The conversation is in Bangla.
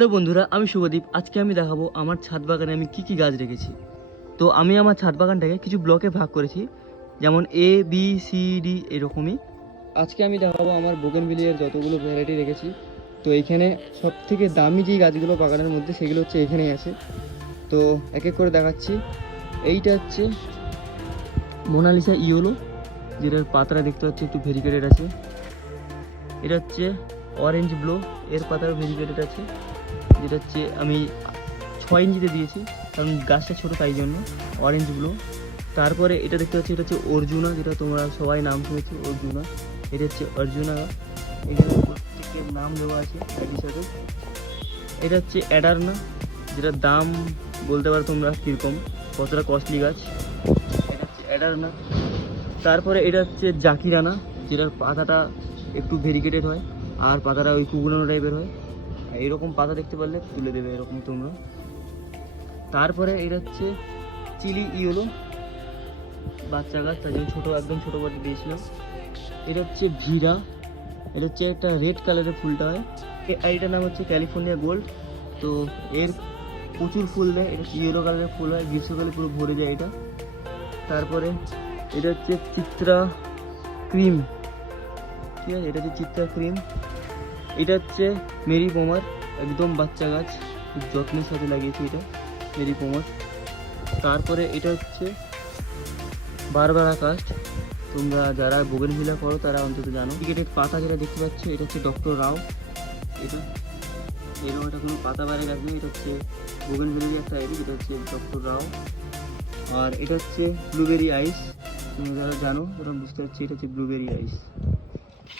হ্যালো বন্ধুরা, আমি শুভদীপ। আজকে আমি দেখাবো আমার ছাদ বাগানে আমি কি কি গাছ রেখেছি। তো আমি আমার ছাদ বাগানটাকে কিছু ব্লকে ভাগ করেছি, যেমন A B C D এরকমই। আজকে আমি দেখাবো আমার বোগেনভিলিয়ার যতগুলো ভ্যারাইটি রেখেছি। তো এইখানে সব থেকে দামি যেই গাছগুলো বাগানের মধ্যে সেগুলো হচ্ছে এখানেই আছে। তো এক এক করে দেখাচ্ছি। এইটা হচ্ছে মোনালিসা ইয়েলো, যেটার পাতাটা দেখতে পাচ্ছি একটু ভেরিকেটেড আছে। এটা হচ্ছে অরেঞ্জ ব্লো, এর পাতাও ভেরিকেটেড আছে, যেটা হচ্ছে আমি 6 ইঞ্চিতে দিয়েছি কারণ গাছটা ছোটো তাই জন্য। Orange blow. তারপরে এটা দেখতে পাচ্ছি, এটা হচ্ছে অর্জুনা, যেটা তোমরা সবাই নাম শুনেছো অর্জুনা। এটা হচ্ছে অর্জুনা, এখানে প্রত্যেকের নাম দেওয়া আছে একই সাথে। এটা হচ্ছে অ্যাডারনা, যেটার দাম বলতে পারো তোমরা কীরকম, কতটা কস্টলি গাছ। এটা হচ্ছে অ্যাডারনা। তারপরে এটা হচ্ছে জাকিরানা, যেটার পাতাটা একটু ভেরিকেটেড হয় আর পাতাটা ওই কুকুরানো টাইপের হয়। এরকম পাতা দেখতে পারলে তুলে দেবে এরকম তোমরা। তারপরে এটা হচ্ছে চিলি ইয়েলো, বাচ্চা গাছ, তার জন্য ছোটো, একদম ছোটো পাতা দিয়েছিলাম। এটা হচ্ছে ভিরা, এটা হচ্ছে একটা রেড কালারের ফুলটা হয়। আর এটার নাম হচ্ছে ক্যালিফোর্নিয়া গোল্ড। তো এর প্রচুর ফুল দেয়, এটা ইয়েলো কালারের ফুল হয়, গ্রীষ্মকালে পুরো ভরে যায় এটা। তারপরে এটা হচ্ছে চিত্রা ক্রিম, ঠিক আছে, এটা হচ্ছে চিত্রা ক্রিম। এটা হচ্ছে মেরি পোমার, একদম বাচ্চা গাছ, খুব যত্নের সাথে লাগিয়েছি এটা মেরি পোমার। তারপরে এটা হচ্ছে বারবারা কাস্ট, তোমরা যারা বোগেনভিলিয়া করো তারা অন্তত জানো। ক্রিকেটের পাতা যেটা দেখতে পাচ্ছ এটা হচ্ছে ডক্টর রাও। এটা এরকম একটা কোনো পাতা বাইরে গাছ নেই, এটা হচ্ছে বোগেনভিলিয়া একটা আইডি, যেটা হচ্ছে ডক্টর রাও। আর এটা হচ্ছে ব্লুবেরি আইস, তোমরা যারা জানো ওরা বুঝতে পারছি, এটা হচ্ছে ব্লুবেরি আইস।